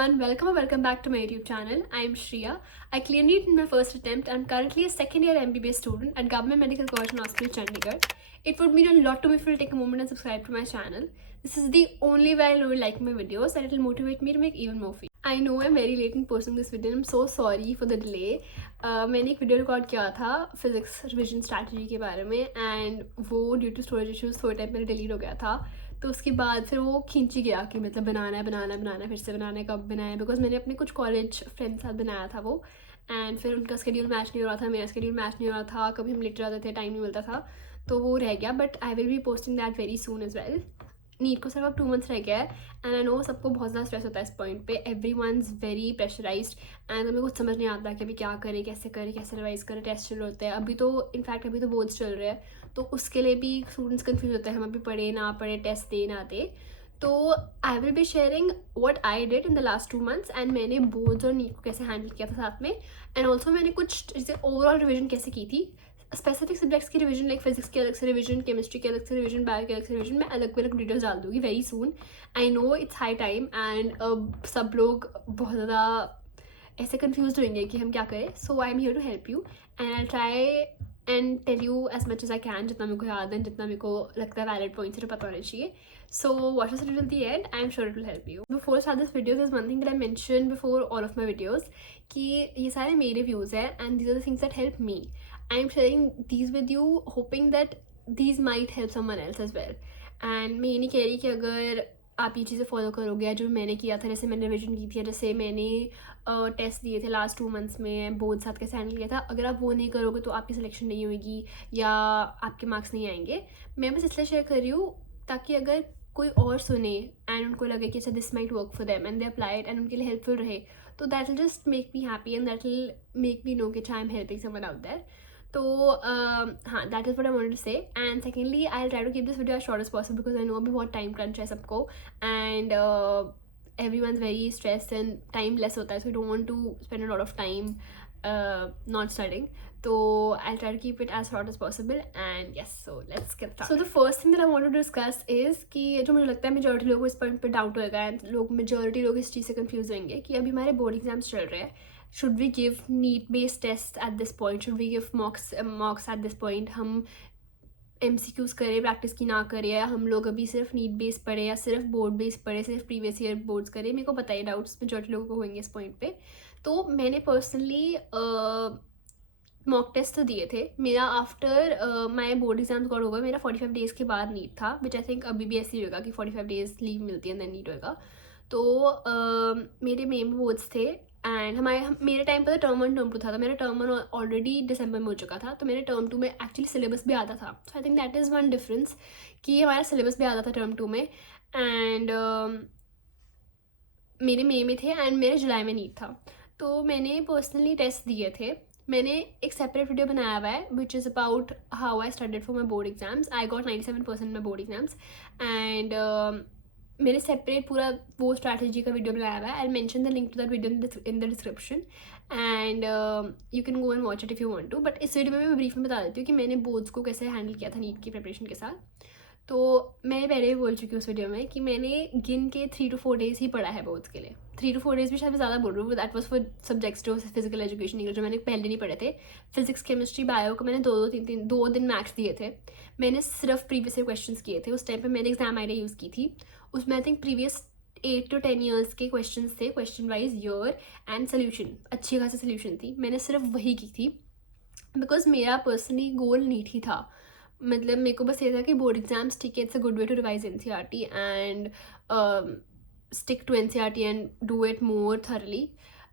everyone, welcome back to my YouTube channel. I am Shreya. I cleared Neet in my first attempt. I'm currently a second year MBBS student at Government Medical College Hospital, Chandigarh. It would mean a lot to me if you will take a moment and subscribe to my channel. This is the only way I know you like my videos and it will motivate me to make even more videos. I know I'm very late in posting this video and I'm so sorry for the delay. मैंने एक video record किया था physics revision strategy के बारे में and वो due to storage issues थोड़े time पहले डिलीट हो गया था. तो उसके बाद फिर वो खींची गया कि मतलब बनाना है फिर से बनाना है, कब बनाया है, बिकॉज मैंने अपने कुछ कॉलेज फ्रेंड के साथ बनाया था वो. एंड फिर उनका स्केड्यूल मैच नहीं हो रहा था, मेरा स्केड्यूल मैच नहीं हो रहा था, कभी हम लेट जाते थे, टाइम नहीं मिलता था, तो वो रह गया. But I will be posting that very soon as well. NEET को सिर्फ अब 2 मंथ्स रह गया है एंड आई नो सबको बहुत ज़्यादा स्ट्रेस होता है इस पॉइंट पे. Every one is very pressurised and हमें कुछ समझ नहीं आता कि अभी क्या करें, कैसे रिवाइज करें. टेस्ट चल होते हैं अभी तो, इनफैक्ट अभी तो बोर्ड्स चल रहे हैं, तो उसके लिए भी स्टूडेंट्स कंफ्यूज होते हैं हम अभी पढ़े ना पढ़े, टेस्ट दे ना दे. तो आई will be sharing what I did in the last 2 months and मैंने बोर्ड्स और नीट को कैसे हैंडल किया था साथ में. एंड ऑल्सो मैंने कुछ जैसे ओवरऑल रिविजन कैसे की थी, स्पेसिफिक सब्जेक्ट्स की रिवीजन, लाइक फिजिक्स की अलग से रिवीजन, केमिस्ट्री की अलग से रिवीजन, बायो की अलग से रिवीजन, मैं अलग अलग वीडियोस डाल दूँगी very soon. I no it's high time and सब लोग बहुत ज़्यादा ऐसे कन्फ्यूज होंगे कि हम क्या करें. So I am here to help you and I try and tell you as much as I can, जितना मेरे को याद है, जितना मेरे को लगता है वैलिड पॉइंट्स पता होने चाहिए. So watch this video till the end. I am sure it will help you. Before I start this video, there's one thing that I mentioned before all of my videos कि ये सारे मेरे views हैं and these are the things that help me. I am sharing these with you hoping that these might help someone else as well. And मैं ये नहीं कह रही कि अगर आप ये चीज़ें फॉलो करोगे जो मैंने किया था, जैसे मैंने रिविजन की थी, जैसे मैंने टेस्ट दिए थे लास्ट 2 मंथ्स में, बोर्ड साथ कैसे हैंडल किया था, अगर आप वो नहीं करोगे तो आपकी सिलेक्शन नहीं होगी या आपके मार्क्स नहीं आएंगे. मैं बस इसलिए शेयर कर रही हूँ ताकि अगर कोई और सुने एंड उनको लगे कि अच्छा this might work for them and they apply it and उनके लिए हेल्पफुल रहे, तो that will just make me happy and that will make me know कि I am helping someone out there. तो हाँ, that is what I wanted to say. And secondly I will try to keep this video as short as possible because I know अभी बहुत time crunch है सबको and every one is very stress and time less होता है, so you don't want to spend a lot of time not studying. So I'll try to keep it as short as possible and yes, so let's get started. So the first thing that I want to discuss is कि जो मुझे लगता है majority लोगों को इस point पे doubt होएगा एंड मेजॉरिटी लोग इस चीज़ से कंफ्यूज होंगे कि अभी हमारे बोर्ड एग्जाम्स चल रहे हैं. Should we give NEET based test at this point, should we give mocks at this point, हम MCQs करें, प्रैक्टिस की ना करें, या हम लोग अभी सिर्फ नीट बेस्ड पढ़े या सिर्फ बोर्ड बेस्ड पढ़े, सिर्फ प्रीवियस ईयर बोर्ड्स करें. मेरे को पता है डाउट्स मेजॉरिटी लोगों को होंगे इस पॉइंट पे. तो मैंने पर्सनली मॉक टेस्ट तो दिए थे. मेरा after my board exams got होगा, मेरा 45 डेज़ के बाद नीट था, विच आई थिंक अभी भी ऐसे ही होगा कि 45 डेज़ लीव मिलती है देन नीट होगा. तो मेरे मेन बोर्ड्स थे एंड मेरे टाइम पर टर्म 1 टर्म 2 था, तो मेरा टर्म 1 ऑलरेडी दिसंबर में हो चुका था, तो मेरे टर्म 2 में एक्चुअली सिलेबस भी आता था. So I think that is one difference कि हमारा सिलेबस भी आता था टर्म 2 में एंड मेरे मई में थे एंड मेरे जुलाई में नीट था. तो मैंने पर्सनली टेस्ट दिए थे. मैंने एक सेपरेट वीडियो बनाया हुआ है which is about how I studied for my board exams. I got 97% my board exams and मैंने सेपरेट पूरा वो स्ट्रैटेजी का वीडियो बनाया हुआ है. I mention the link to that video in the description and you can go and watch it if you want to. But इस video में मैं ब्रीफ में बता देती हूँ कि मैंने बोर्ड्स को कैसे हैंडल किया था नीट की प्रिपरेशन के साथ. तो मैं पहले भी बोल चुकी हूँ उस वीडियो में कि मैंने गिन के 3 to 4 डेज़ ही पढ़ा है बोर्ड्स के लिए. 3 to 4 डेज़ भी शायद ज़्यादा बोल रही हूँ. दैट वाज फॉर सब्जेक्ट्स जो फिजिकल एजुकेशन इंग्लिश जो मैंने पहले नहीं पढ़े थे. फिजिक्स, केमिस्ट्री, बायो को मैंने 2 दिन मैक्स दिए थे. मैंने सिर्फ प्रीवियस ईयर क्वेश्चन किए थे. उस टाइम पर मैंने एग्जाम आईडिया यूज़ की थी. उसमें I think previous 8 to 10 years के क्वेश्चन थे, question wise year and solution, अच्छी खासी सोल्यूशन थी. मैंने सिर्फ वही की थी बिकॉज मेरा पर्सनली गोल नीट ही था. मतलब मेरे को बस ये था कि बोर्ड एग्जाम्स ठीक है, it's a good way to revise NCERT and stick to NCERT and do it more thoroughly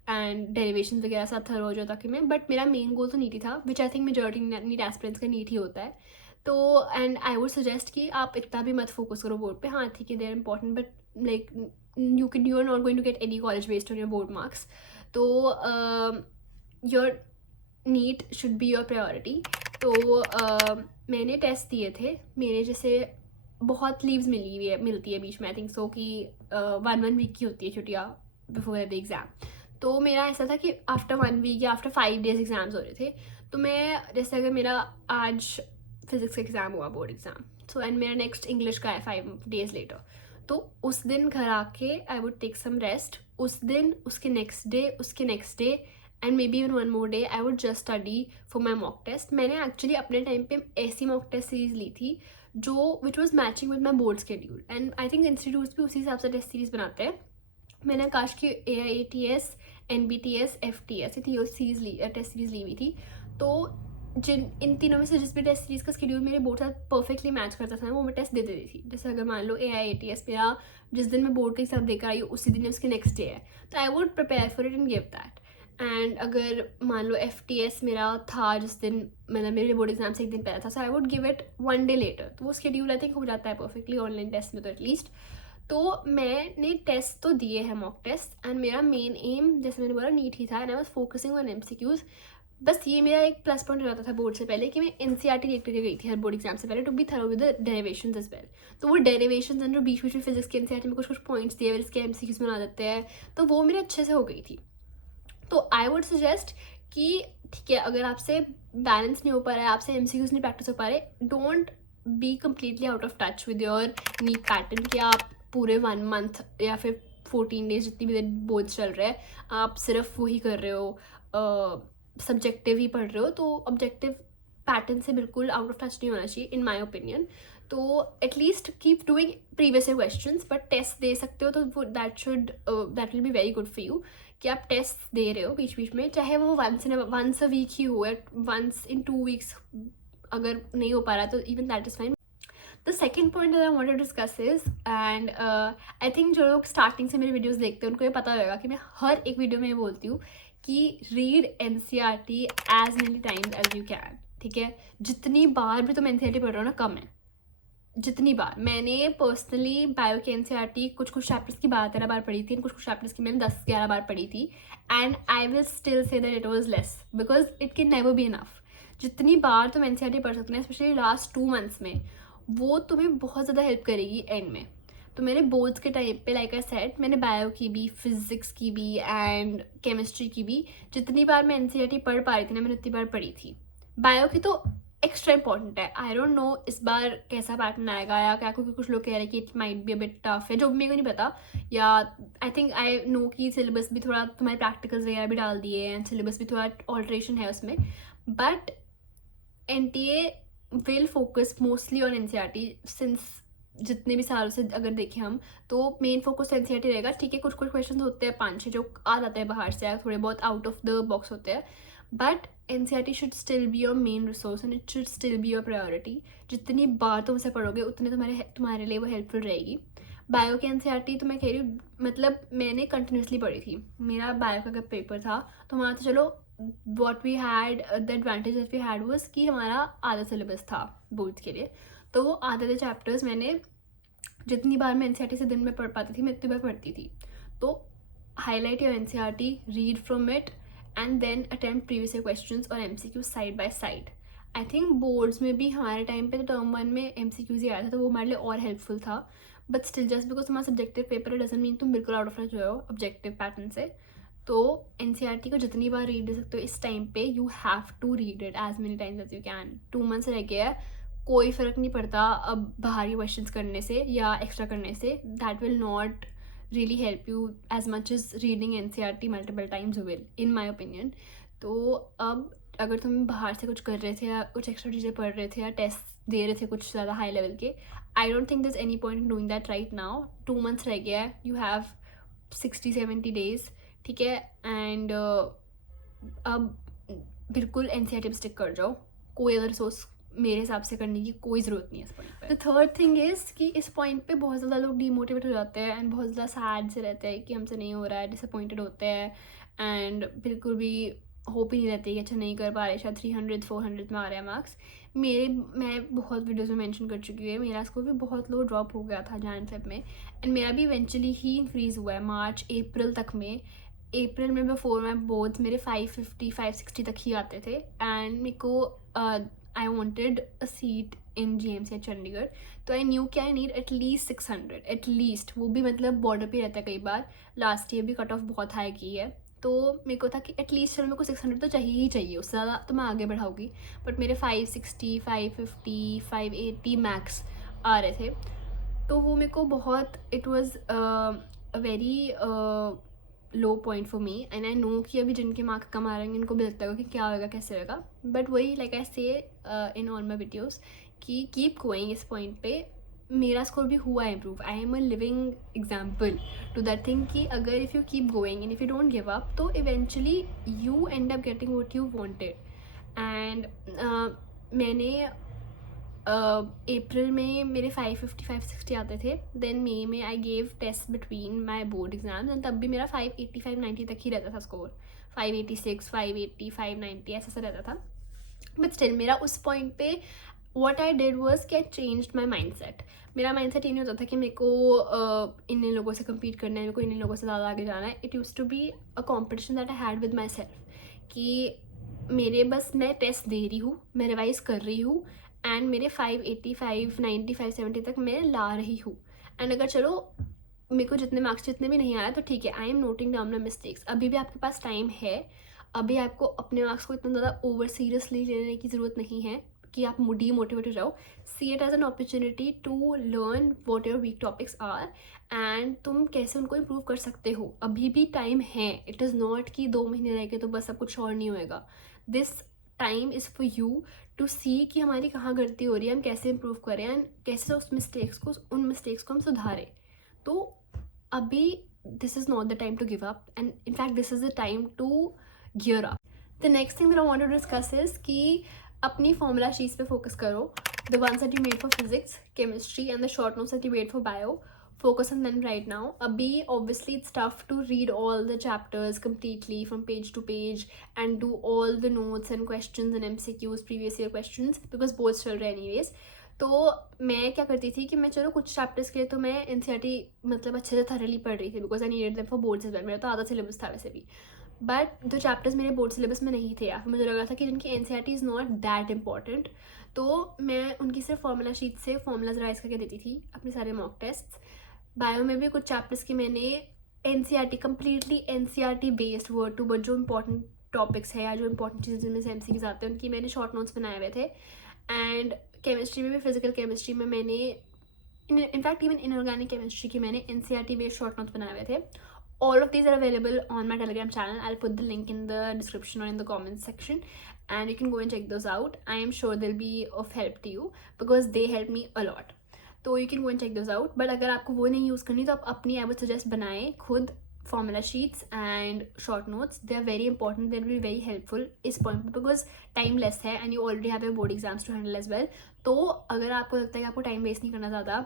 and derivation वगैरह साथ थर हो जाए ताकि मैं, बट मेरा मेन गोल तो नीट ही था which I think majority NEET aspirants का नीट ही होता है. तो एंड आई वुड सजेस्ट कि आप इतना भी मत फोकस करो बोर्ड पे. हाँ ठीक है, they are important but like you are not going to get any college based on your board marks. तो your NEET should be your priority. तो मैंने टेस्ट दिए थे. मेरे जैसे बहुत लीव्स मिलती है बीच में, आई थिंक सो कि 1 वीक की होती है छुट्टियाँ बिफोर द एग्ज़ाम. तो मेरा ऐसा था कि आफ्टर 1 वीक या आफ्टर 5 डेज़ एग्ज़ाम्स हो रहे थे. तो मैं जैसे अगर मेरा आज फिजिक्स का एग्ज़ाम हुआ बोर्ड एग्ज़ाम, सो एंड मेरा नेक्स्ट इंग्लिश का है 5 डेज़ लेटर, तो उस दिन घर आके I would take some rest. उस दिन, उसके next day and maybe even one more day I would just study for my mock test. मैंने एक्चुअली अपने टाइम पे ऐसी मॉक टेस्ट सीरीज ली थी जो which was matching with my board schedule, and I think institutes भी उसी हिसाब से टेस्ट सीरीज बनाते हैं. मैंने आकाश की AIATS, NBTS, FTS, ये सीरीज टेस्ट सीरीज ली हुई थी. तो इन तीनों में से जिस भी टेस्ट सीरीज का शेड्यूल मेरे बोर्ड साथ परफेक्टली मैच करता था वो मैं टेस्ट दे देती थी. जैसे अगर मान लो AIATS मेरा जिस दिन मैं बोर्ड के हिसाब देकर आई हूँ उसी दिन उसके नेक्स्ट डे है, तो I would prepare for it and give that. And अगर मान लो FTS मेरा था जिस दिन मतलब मेरे बोर्ड एग्जाम से एक दिन पहले था, so I would give it one day later. तो वो शेड्यूल आई थिंक हो जाता है परफेक्टली ऑनलाइन टेस्ट में तो एटलीस्ट. तो मैंने टेस्ट तो दिए हैं मॉक टेस्ट, एंड मेरा मेन एम जैसे मैंने बोला नीट ही था, and I was focusing on MCQs. बस ये मेरा एक प्लस पॉइंट रहता था बोर्ड से पहले कि मैं NCERT देख करके गई थी हर बोर्ड एग्जाम से पहले, to be thorough with the derivations as well. तो वो डेरिवेशंस एंड जो बीच में फिजिक्स के NCERT में कुछ पॉइंट्स दिए हुए इसके MCQs बना देते हैं, तो वो मेरे अच्छे से हो गई थी. तो आई वुड सजेस्ट कि ठीक है, अगर आपसे बैलेंस नहीं हो पा रहा है, आपसे MCQs नहीं प्रैक्टिस हो पा रहे, don't be completely out of touch with your NEET pattern कि आप पूरे 1 मंथ या फिर 14 डेज जितनी भी बोर्ड चल रहे हैं आप सिर्फ वही कर रहे हो, सब्जेक्टिव ही पढ़ रहे हो. तो ऑब्जेक्टिव पैटर्न से बिल्कुल आउट ऑफ टच नहीं होना चाहिए इन माई ओपिनियन. तो at least keep doing previous questions, but test दे सकते हो तो that will be very good for you कि आप टेस्ट दे रहे हो बीच बीच में, चाहे वो वंस अ वीक ही हो या वंस इन 2 वीक्स. अगर नहीं हो पा रहा तो even that is fine. The second point that I want to discuss is, and I think जो लोग स्टार्टिंग से मेरे वीडियोस देखते हैं उनको ये पता होगा कि मैं हर एक वीडियो में ये बोलती हूँ कि read NCERT as many times as you can. ठीक है, जितनी बार भी तुम NCERT पढ़ रहे हो ना कम है. जितनी बार मैंने पर्सनली बायो के NCERT कुछ चैप्टर्स की 12-13 बार पढ़ी थी, कुछ चैप्टर्स की मैंने 10-11 बार पढ़ी थी, and I will still say that it was less because it can never be enough. जितनी बार तुम NCERT पढ़ सकते हो स्पेशली लास्ट 2 मंथ्स में, वो तुम्हें बहुत ज़्यादा हेल्प करेगी एंड में. तो मैंने बोर्ड्स के टाइम पे लाइक आई सेड मैंने बायो की भी, फिजिक्स की भी एंड केमिस्ट्री की भी जितनी बार मैं NCERT पढ़ पा रही थी ना मैंने उतनी बार पढ़ी थी. बायो की तो एक्स्ट्रा इंपॉर्टेंट है. आई डोंट नो इस बार कैसा पैटर्न आएगा या क्या, क्योंकि कुछ लोग कह रहे हैं कि it might be a bit tough है, जो मेरे को नहीं पता. या आई थिंक आई नो कि सिलेबस भी थोड़ा तुम्हारे प्रैक्टिकल्स वगैरह भी डाल दिए एंड सिलेबस भी थोड़ा ऑल्ट्रेशन है उसमें, but NTA will focus mostly on NCERT since जितने भी सालों से अगर देखें हम तो मेन फोकस NCERT रहेगा. ठीक है, कुछ क्वेश्चन होते हैं 5-6 जो आ जाते हैं बाहर से, थोड़े बहुत आउट ऑफ द बॉक्स होते हैं, but NCERT should still be your main resource and it should still be your priority. जितनी बार तुम उसे पढ़ोगे उतने तुम्हारे लिए वो हेल्पफुल रहेगी. बायो के NCERT तो मैं कह रही हूँ मतलब मैंने कंटिन्यूसली पढ़ी थी. मेरा बायो का अगर पेपर था तो वहाँ तो चलो what we had the advantage that we had was कि हमारा आधा सिलेबस था बोर्ड्स के लिए, तो वो आधे चैप्टर्स मैंने जितनी बार मैं NCERT से दिन में पढ़ पाती थी मैं उतनी बार पढ़ती थी. तो highlight your NCERT, read from it and then attempt previous questions और MCQ side by side. I think boards में भी हमारे टाइम पे तो टर्म 1 में MCQs ही आया था, तो वो हमारे लिए और हेल्पफुल था. बट स्टिल जस्ट बिकॉज तुम्हारा सब्जेक्टिव पेपर डजंट मीन तुम बिल्कुल आउट ऑफ टच हो ऑब्जेक्टिव पैटर्न से. तो NCERT को जितनी बार रीड दे सकते हो इस टाइम पे you have to read it as many times as you can. 2 months रह गया है, कोई फ़र्क नहीं पड़ता अब बाहर के क्वेश्चंस करने से या एक्स्ट्रा करने से. That will not really help you as much as reading NCERT multiple times will in my opinion. तो अब अगर तुम बाहर से कुछ कर रहे थे या कुछ एक्स्ट्रा चीज़ें पढ़ रहे थे या टेस्ट दे रहे थे कुछ ज़्यादा हाई लेवल के, I don't think there's any point in doing that right now. 2 months रह गया है, you have 60-70 days. ठीक है, एंड अब बिल्कुल NCERT पे स्टिक कर जाओ. कोई अदर सोर्स मेरे हिसाब से करने की कोई ज़रूरत नहीं है इस पॉइंट पे. द थर्ड थिंग इज़ कि इस पॉइंट पे बहुत ज़्यादा लोग डीमोटिवेट हो जाते हैं एंड बहुत ज़्यादा सैड से रहते हैं कि हमसे नहीं हो रहा है, डिसअपॉइंटेड होते हैं एंड बिल्कुल भी होप ही नहीं रहती कि अच्छा नहीं कर पा रहे, शायद 300-400 में आ रहे हैं मार्क्स. मैं बहुत वीडियोज़ में मेंशन कर चुकी हूँ, मेरा स्कोर भी बहुत लो ड्रॉप हो गया था जैन फेब में, एंड मेरा भी इवेंचुअली ही इंक्रीज़ हुआ है मार्च अप्रैल तक में. अप्रैल में बिफोर माई बोर्ड्स मेरे 550-560 तक ही आते थे एंड मेरे को I wanted a seat in GMC at Chandigarh, तो आई न्यू कि आई नीड एटलीस्ट 600 एटलीस्ट. वो भी मतलब बॉर्डर पे रहता है कई बार, लास्ट ईयर भी कट ऑफ बहुत हाई की है, तो मेरे को था कि एटलीस्ट चलो मेरे को 600 तो चाहिए ही चाहिए, उससे ज़्यादा तो मैं आगे बढ़ाऊँगी. बट मेरे 560, 550, 580 मैक्स आ रहे थे. तो वो मेरे को बहुत, it was a very low point for me, and I know कि अभी जिनके मार्क्स कम आ रहे हैं उनको भी लगता होगा कि क्या होगा, कैसे होगा, बट वही like I say in all my videos कि कीप गोइंग। इस पॉइंट पे मेरा स्कोर भी हुआ है improve. I am a living example to that thing कि अगर if you keep going and if you don't give up, तो eventually you end up getting what you wanted. And मैंने अप्रैल में मेरे 550-560 आते थे, देन मई में I gave test between my board exams, and तब भी मेरा 580-590 तक ही रहता था स्कोर, 586, 580, 590 ऐसा रहता था। बट स्टिल मेरा उस पॉइंट पे वॉट आई डिड वॉज कि आई चेंज्ड माई माइंड सेट। मेरा माइंड सेट ये नहीं होता था कि मेरे को इन लोगों से कम्पीट करना है, मेरे को इन लोगों से ज़्यादा आगे जाना है। It use to be a competition that I had with myself कि मेरे बस मैं टेस्ट दे रही हूँ, मैं रिवाइज कर रही हूँ, एंड मेरे 580, 590, 570 तक मैं ला रही हूँ। एंड अगर चलो मेरे को जितने मार्क्स जितने भी नहीं आया तो ठीक है, I am noting down my mistakes. अभी भी आपके पास टाइम है, अभी आपको अपने मार्क्स को इतना ज़्यादा ओवर सीरियसली लेने की ज़रूरत नहीं है कि आप डीमोटिवेट हो जाओ। See it as an opportunity to learn what your weak topics are, and तुम कैसे उनको इम्प्रूव कर सकते हो। अभी भी टाइम है, इट इज़ नॉट कि 2 महीने रह गए तो बस सब कुछ और नहीं होएगा। This time is for you to see कि हमारी कहाँ गलती हो रही है, हम कैसे इम्प्रूव करें, एंड कैसे उन मिस्टेक्स को हम सुधारें। तो अभी this is not the time to give up, and in fact this is the time to gear up. The next thing that I want to discuss is कि अपनी formula sheets पे focus करो, the ones that you made for physics, chemistry and the short notes that you made for bio. Focus on them right now. अभी obviously it's tough to read all the chapters completely from page to page and do all the notes and questions and MCQs, previous year questions, because boards चल रहे anyways. तो मैं क्या करती थी कि मैं चलो कुछ चैप्टर्स के लिए तो मैं एनसीईआरटी मतलब अच्छे से थरली पढ़ रही थी, because I needed them for boards as well. मेरा तो आधा सिलेबस था वैसे भी, बट जो चैप्टर्स मेरे बोर्ड सिलेबस में नहीं थे या फिर मुझे लग रहा था कि जिनकी NCERT is not that important, तो मैं उनकी सिर्फ फॉर्मूला शीट से फॉर्मूलाज राइज करके देती थी अपने सारे मॉक टेस्ट। बायो में भी कुछ चैप्टर्स की मैंने NCERT completely NCERT based word to word जो इंपॉर्टेंट टॉपिक्स है या जो इंपॉर्टेंट चीज़ें जिनमें से एमसीक्यूज आते हैं उनकी मैंने शॉर्ट नोट्स बनाए हुए थे। एंड केमिस्ट्री में भी, फिजिकल केमिस्ट्री में मैंने इनफैक्ट इवन इनऑर्गेनिक केमिस्ट्री की मैंने एनसीईआरटी बेस्ड शॉर्ट नोट्स बनाए हुए थे। All of these are available on my Telegram channel. I'll put the link in the description or in the comments section, and you can go and check those out. I am sure they'll be of help to you because they help me a lot. तो you can go and check those out. But अगर आपको वो नहीं use करनी तो आप अपनी I would suggest बनाएं खुद formula sheets and short notes. They are very important. They'll be very helpful इस point पे because time less है and you already have your board exams to handle as well. तो अगर आपको लगता है कि आपको time waste नहीं करना ज़्यादा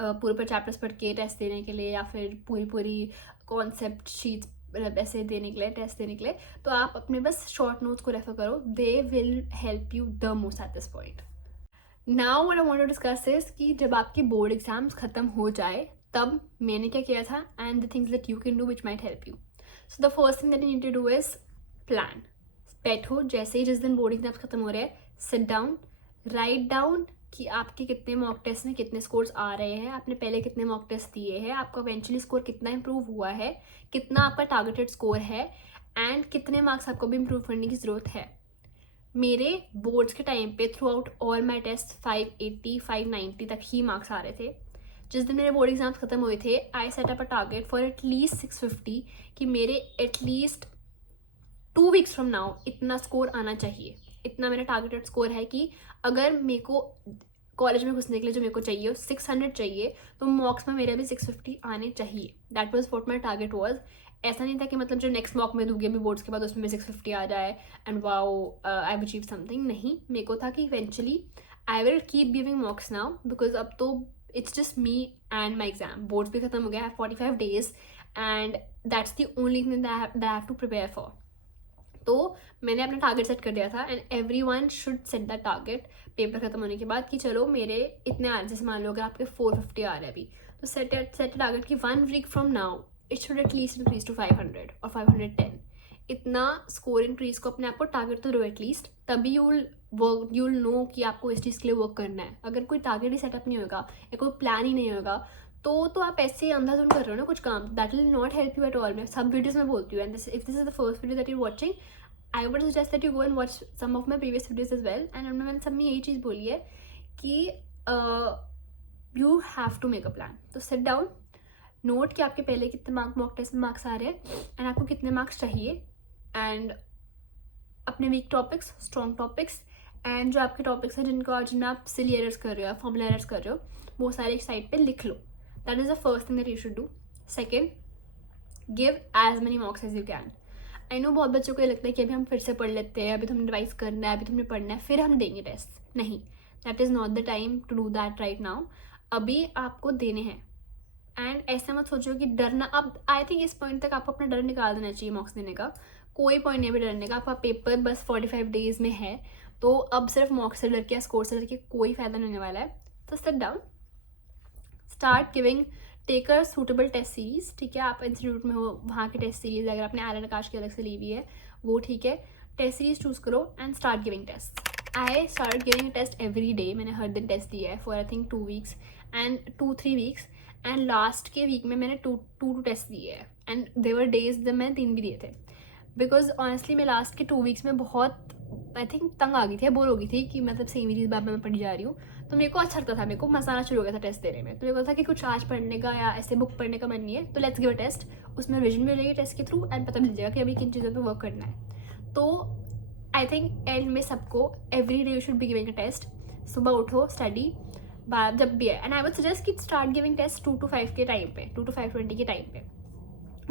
पूरे चैप्टर्स पढ़ के टेस्ट देने के लिए या फिर पूरी कॉन्सेप्ट शीट्स ऐसे देने के लिए, टेस्ट देने के लिए, तो आप अपने बस शॉर्ट नोट्स को रेफर करो. They will help you the most at this point. Now what I want to discuss is कि जब आपके बोर्ड एग्जाम्स खत्म हो जाए तब मैंने क्या किया था and the things that you can do which might help you. So the first thing that you need to do is plan. बैठो, जैसे ही जिस दिन बोर्ड एग्जाम्स खत्म हो रहे हैं, सिट डाउन, राइट डाउन कि आपके कितने मॉक टेस्ट में कितने स्कोर्स आ रहे हैं, आपने पहले कितने मॉक टेस्ट दिए हैं, आपका इवेंचुअली स्कोर कितना इंप्रूव हुआ है, कितना आपका टारगेटेड स्कोर है, एंड कितने मार्क्स आपको भी इंप्रूव करने की ज़रूरत है. मेरे बोर्ड्स के टाइम पे throughout all my test 580 590 तक ही मार्क्स आ रहे थे. जिस दिन मेरे बोर्ड एग्जाम्स खत्म हुए थे, I set up a target for at least 650 कि मेरे एटलीस्ट 2 वीक्स फ्रॉम नाउ इतना स्कोर आना चाहिए. इतना मेरा टारगेटेड स्कोर है कि अगर मेरे को कॉलेज में घुसने के लिए जो मेरे को चाहिए 600 चाहिए, तो मॉक्स में मेरे भी 650 आने चाहिए. That was what my target was. ऐसा नहीं था कि मतलब जो नेक्स्ट मॉक में दूंगी अभी बोर्ड्स के बाद उसमें 650 आ जाए and wow I have achieve something. नहीं, मेरे को था कि eventually I will keep giving mocks now because अब तो it's just me and my exam. Boards भी खत्म हो गया है, 45 days and that's the only thing that I have to prepare for. तो मैंने अपना टारगेट सेट कर दिया था and every one should set that target paper खत्म होने के बाद कि चलो मेरे इतने आ रहे. जैसे मान लो अगर आपके 450 आ रहे हैं अभी, तो सेट टारगेट कि 1 week from now it should at least increase to 500 और 510. इतना स्कोर इंक्रीज को अपने आप को टारगेट तो दो एटलीस्ट, तभी यू विल नो कि आपको इस चीज़ के लिए वर्क करना है. अगर कोई टारगेट ही सेटअप नहीं होगा या कोई प्लान ही नहीं होगा तो आप ऐसे ही अंधाधुन कर रहे हो ना कुछ काम. That will not help you at all. मैं सब वीडियोज में बोलती हूँ, and if this is the first video that you watching, I would suggest that you go and watch some of my previous videos as well. And मैंने सब में यही चीज़ बोली है कि you have to make a plan. तो sit down, note कि आपके पहले कितने मॉक टेस्ट में मार्क्स आ रहे हैं एंड आपको कितने मार्क्स चाहिए, एंड अपने weak topics, strong topics, and जो आपके टॉपिक्स हैं जिनमें आप सिली एरर्स कर रहे हो या फॉर्मुला एरर्स कर रहे हो, वो सारे एक साइड पे लिख लो. That is the first thing that you should do. Second, give as many mocks as you can. I know बहुत बच्चों को ये लगता है कि अभी हम फिर से पढ़ लेते हैं, अभी तुमने रिवाइज करना है, अभी तुमने पढ़ना है, फिर हम देंगे टेस्ट. नहीं, that is not the time to do that right now. अभी आपको देने हैं. एंड ऐसा मत सोचो कि डरना, अब आई थिंक इस पॉइंट तक आपको अपना डर निकाल देना चाहिए मॉक्स देने का. कोई पॉइंट नहीं है डरने का. आपका पेपर बस 45 डेज में है, तो अब सिर्फ मॉक्स से डर के या स्कोर से डर के कोई फायदा नहीं होने वाला है. तो sit down, start giving, take a suitable test series. ठीक है, आप इंस्टीट्यूट में हो, वहाँ की टेस्ट सीरीज, अगर आपने आर्यन आकाश की अलग से ली हुई है वो ठीक है. टेस्ट सीरीज चूज करो and start giving test. I start giving test every day. मैंने हर दिन टेस्ट दिया है for I think 2 weeks and 2-3 weeks. And last के वीक में मैंने टू टेस्ट दिए हैं एंड देवर डेज जब मैंने 3 भी दिए थे. बिकॉज ऑनेस्टली मैं लास्ट के 2 weeks में बहुत आई थिंक तंग आ गई थी, बोर हो गई थी कि मतलब सेम ही चीज़ बार मैं पढ़ी जा रही हूँ. तो मेरे को अच्छा लगता था, मेरे को मजा आना शुरू हो गया था टेस्ट देने में. तो मेरे को था कि कुछ आज पढ़ने का या ऐसे बुक पढ़ने का मन नहीं है, तो लेट्स गिव अ टेस्ट. उसमें रिविजन भी हो जाएगी टेस्ट के थ्रू एंड पता मिल जाएगा कि अभी किन चीज़ों पे वर्क करना है. तो आई थिंक एंड में सबको every day you should be giving a test. सुबह उठो, स्टडी, जब भी है. एंड आई वुड सजेस्ट कि स्टार्ट गिविंग टेस्ट 2 to 5 के टाइम पे, 2 to 5:20 के टाइम पे,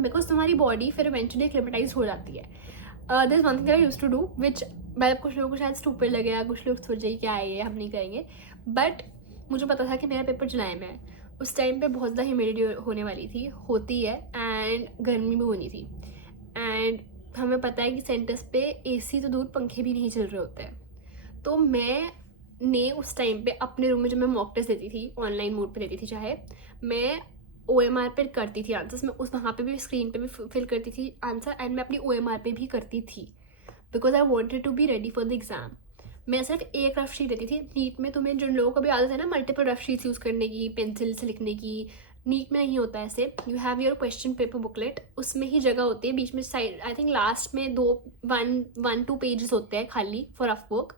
बिकॉज तुम्हारी बॉडी फिर इवेंचुअली एक्लिमेटाइज हो जाती है. This one thing I use to do which मतलब कुछ लोगों को शायद स्टूपिड लगेगा, कुछ लोग सोच जाए क्या है ये, हम नहीं करेंगे. बट मुझे पता था कि मेरा पेपर जुलाई में है. उस टाइम पे बहुत ज़्यादा ह्यूमिडिटी होने वाली थी, होती है, एंड गर्मी भी होनी थी. एंड हमें पता है कि सेंटर्स पे एसी तो दूर, पंखे भी नहीं चल रहे होते हैं. तो मैंने उस टाइम पे अपने रूम में जब मैं मॉक टेस्ट देती थी, ऑनलाइन मोड पे देती थी, चाहे मैं OMR पे करती थी आंसर्स. मैं उस वहाँ पे भी स्क्रीन पे भी फिल करती थी आंसर, एंड मैं अपनी OMR पे भी करती थी because I wanted to be ready for the exam. मैं सिर्फ एक रफ शीट देती थी. नीट में तुम्हें जिन लोगों को भी आदत है ना मल्टीपल रफ शीट्स यूज़ करने की, पेंसिल से लिखने की, नीट में नहीं होता ऐसे. You have your question paper booklet, उसमें ही जगह होती है बीच में साइड, आई थिंक लास्ट में 1-2 पेजेस होते हैं खाली for rough work.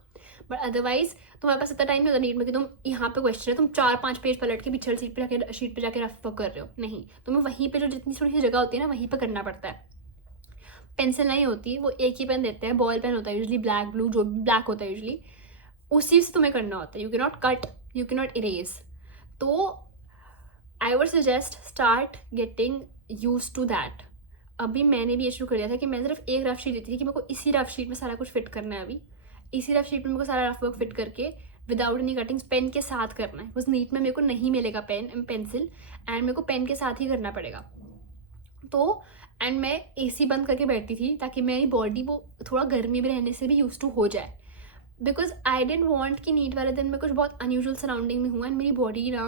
But otherwise तुम्हारे पास इतना टाइम नहीं होता नीट में कि तुम यहाँ पे क्वेश्चन है, तुम 4-5 पेज पलट के पिछले शीट पे जाके रफ वर्क कर रहे हो. नहीं, तुम्हें वहीं पे जो जितनी थोड़ी सी जगह होती है ना, वहीं पे करना पड़ता है. पेंसिल नहीं होती, वो एक ही पेन देते हैं, बॉल पेन होता है यूजली, ब्लैक ब्लू, जो ब्लैक होता है यूजली, उसी से तुम्हें करना होता है. You can not cut, you can not erase. तो I would suggest start getting use to that. अभी मैंने भी ये शुरू कर दिया था कि मैं सिर्फ एक रफ शीट देती थी कि मेरे को इसी रफ शीट में सारा कुछ फिट करना है. अभी इसी रफ शीट में मेरे को सारा रफ वर्क फिट करके विदाउट एनी कटिंग्स पेन के साथ करना है. उस नीट में मेरे को नहीं मिलेगा पेंसिल, एंड मेरे को पेन के साथ ही करना पड़ेगा. तो एंड मैं AC बंद करके बैठती थी ताकि मेरी बॉडी वो थोड़ा गर्मी में रहने से भी यूज टू हो जाए. बिकॉज आई डेंट वॉन्ट कि नीट वाले दिन मैं कुछ बहुत अनयूजुअल सराउंडिंग में हुआ एंड मेरी बॉडी ना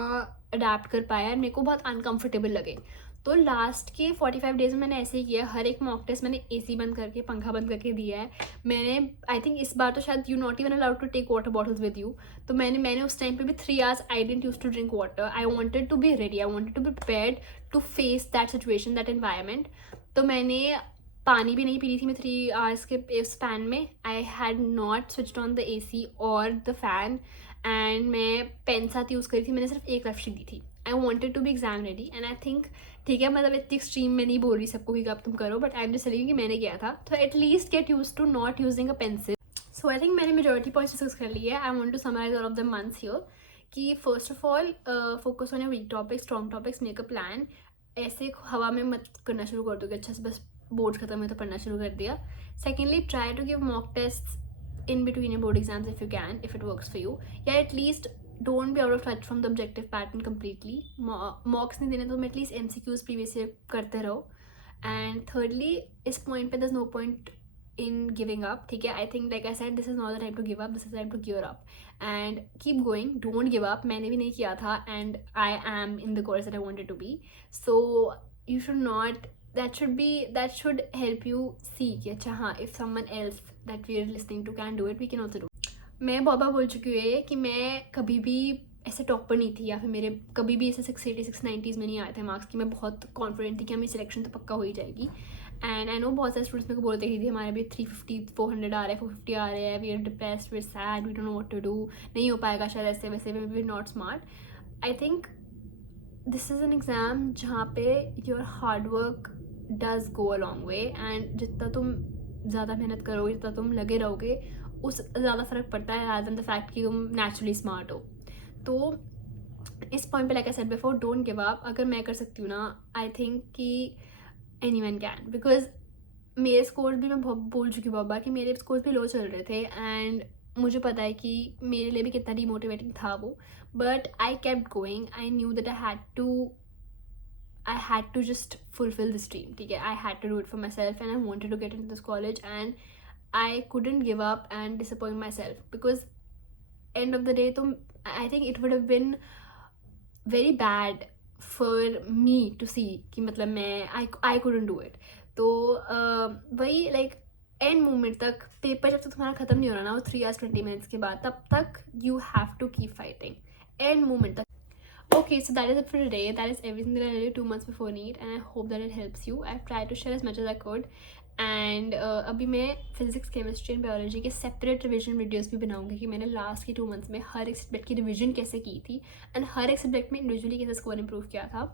अडेप्ट कर पाया एंड मेरे को बहुत अनकंफर्टेबल लगे. तो लास्ट के 45 डेज में मैंने ऐसे ही किया. हर एक मॉक टेस्ट मैंने AC बंद करके, पंखा बंद करके दिया है. मैंने आई थिंक इस बार तो शायद you not even allowed to take water bottles with you. तो मैंने उस टाइम पे भी 3 hours I didn't use to drink water. I wanted to be ready, I wanted to be prepared to face that situation, that environment. तो मैंने पानी भी नहीं पी रही थी मैं 3 hours के स्पैन में. I had not switched on the AC और द फैन, एंड मैं पेन साथ यूज़ करी थी. मैंने सिर्फ एक रफ शीट दी थी. I wanted to be exam ready, and I think ठीक है, मतलब इतनी एक्सट्रीम में नहीं बोल रही सबको कि अब तुम करो, but I am just telling कि मैंने किया था. तो at least get used to not using a pencil. So I think मैंने मेजॉरिटी पॉइंट्स डिस्कस कर ली है. I want to summarise all of the months here कि first of all focus on your weak topics, strong topics, make a plan. ऐसे हवा में मत करना शुरू कर दो कि अच्छा से बस बोर्ड खत्म है तो पढ़ना शुरू कर दिया. Secondly, try to give mock test in between your board exams if you can, if it works for you. Yeah, at least don't be out of touch from the objective pattern completely. Mocks नहीं देने तो at least MCQs previous year करते रहो. And thirdly, इस point पे there's no point in giving up. ठीक है, I think like I said, this is not the time to give up, this is the time to gear up and keep going. Don't give up. मैंने भी नहीं किया था and I am in the course that I wanted to be. So you should not, that should help you see कि अच्छा हाँ, if someone else that we are listening to can do it, we can also do. मैं बहुत बार बोल चुकी हूँ ये कि मैं कभी भी ऐसे टॉपर नहीं थी, या फिर मेरे कभी भी ऐसे 680 690s में नहीं आए थे मार्क्स कि मैं बहुत कॉन्फिडेंट थी कि हमारी सिलेक्शन तो पक्का हो ही जाएगी. एंड आई नो बहुत सारे स्टूडेंट्स मेरे को बोलते कि हमारे भी 350 400 आ रहे हैं, 450 आ रहे हैं, we are depressed, we are sad, we don't know what to do, नहीं हो पाएगा शायद, ऐसे वैसे we are not smart. I think this is an exam जहाँ पे your hard work does go a long way, and जितना तुम ज़्यादा मेहनत करोगे, जितना तुम लगे रहोगे, उस ज़्यादा फ़र्क पड़ता है rather than द फैक्ट कि तुम नेचुरली स्मार्ट हो. तो इस पॉइंट पे like I said before, don't give up. अगर मैं कर सकती हूँ ना, आई थिंक कि एनी वन कैन. बिकॉज मेरे स्कोर्स भी, मैं बोल चुकी हूँ बाबा कि मेरे स्कोर्स भी लो चल रहे थे, एंड मुझे पता है कि मेरे लिए भी कितना डीमोटिवेटिंग था वो. But I kept going. I knew that I had to just fulfill this dream. ठीक है, I had to do it for myself, and I wanted to get into this college, and I couldn't give up and disappoint myself, because end of the day, तो I think it would have been very bad for me to see कि मतलब मैं I couldn't do it. तो वही like end moment तक, paper जब तक तुम्हारा खत्म नहीं हो रहा ना, वो 3 hours 20 minutes के बाद, तब तक you have to keep fighting. End moment तक. Okay, so that is it for today. That is everything that I did 2 months before Neet, and I hope that it helps you. I've tried to share as much as I could. And अभी मैं physics, chemistry and biology के separate revision videos भी बनाऊंगी कि मैंने last के 2 months में हर एक सब्जेक्ट की रिविजन कैसे की थी, एंड हर एक सब्जेक्ट में इंडिविजुअली कैसे स्कोर इंप्रूव किया था.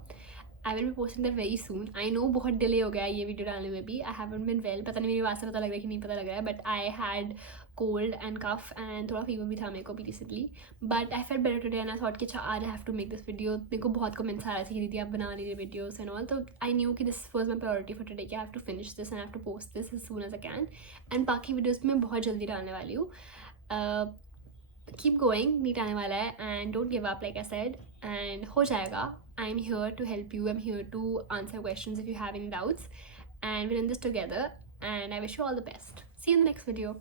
I will be posting that very soon. I know बहुत डिले हो गया ये वीडियो डालने में भी. I haven't been well. पता नहीं मेरी बात से पता लग रहा है कि नहीं पता लग रहा है, but I had cold and cough, and थोड़ा फीवर भी था मेरे को भी recently. But I felt better today, and I thought कि अच्छा आज I have to make this video. मेरे को बहुत कमेंट्स आ रहे थे कि दीदी आप बना लीजिए वीडियोस एंड ऑल. तो आई न्यू कि this was my priority for today कि I have to finish this and I have to post this as soon as I can. And बाकी वीडियोज़ मैं बहुत जल्दी डालने वाली हूँ. Keep going. नीट आने वाला है, and don't give up like I said, and हो जाएगा. I am here to help you. I am here to answer questions if you have any doubts, and we're in this together, and I wish you all the best. See you in the next video.